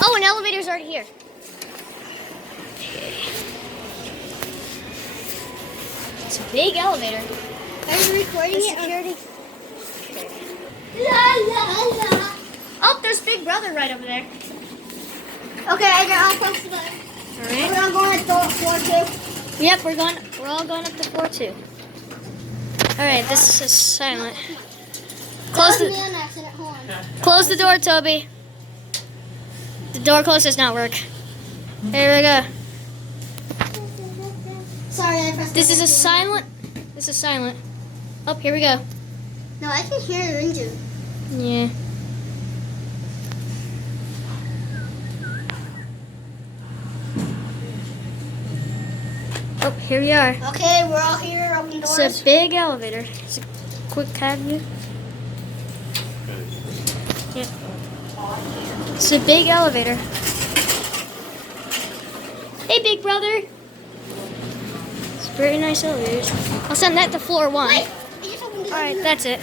Oh, an elevator's already here. It's a big elevator. Are you recording it? Security. La la la. Oh, there's Big Brother right over there. Okay, I got all close to that. All right. We're all going to floor 2. Yep, we're all going up to floor 2. All right, this is silent. Close the door, Toby. The door closed does not work. Here we go. Sorry, I pressed This is silent. Oh, here we go. No, I can hear your engine. Yeah. Oh, here we are. Okay, we're all here. Open doors. It's a big elevator. It's a quick cab view. Yeah. It's a big elevator. Hey, Big Brother. It's a very nice elevator. I'll send that to floor 1. Wait, I just opened the All right, that's it.